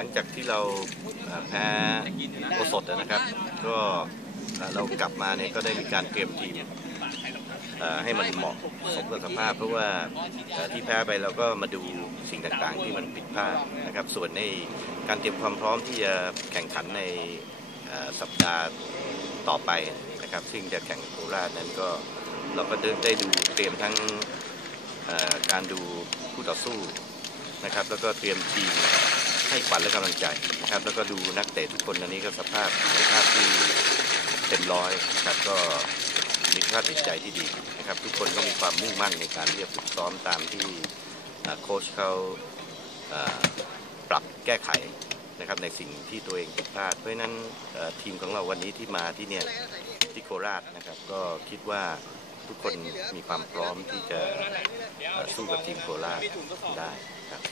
ลังจากที่เราแพ้โอสดนะครับ ก็เรากลับมาเนี่ยก็ได้มีการเตรียมทีมให้มันเหมาะสมกับสภาพ เพราะว่าที่แพ้ไปเราก็มาดูสิ่งต่างๆ ที่มันผิดพลาดนะครับ ส่วนในการเตรียมความพร้อมที่จะแข่งขันในสัปดาห์ต่อไปนะครับ ซึ่งจะแข่งโคราชนั้นก็เราก็ได้ดูเตรียมทั้งการดูผู้ต่อสู้นะครับ แล้วก็เตรียมทีม ให้ขวัญและกำลังใจนะครับแล้วก็ดูนักเตะทุกคนอันนี้ก็สภาพสภาพที่เต็มร้อยนะครับก็มีสภาพจิตใจที่ดีนะครับ ทุกคนก็มีความมุ่งมั่นในการที่จะฝึกซ้อมตามที่โค้ชเขาาปรับแก้ไขนะครับในสิ่งที่ตัวเองผิดพลาด เพราะฉะนั้นทีมของเราวันนี้ที่มาที่เนี่ยที่โคราชนะครับ ก็คิดว่าทุกคนมีความพร้อมที่จะสู้กับทีมโคราชได้ครับ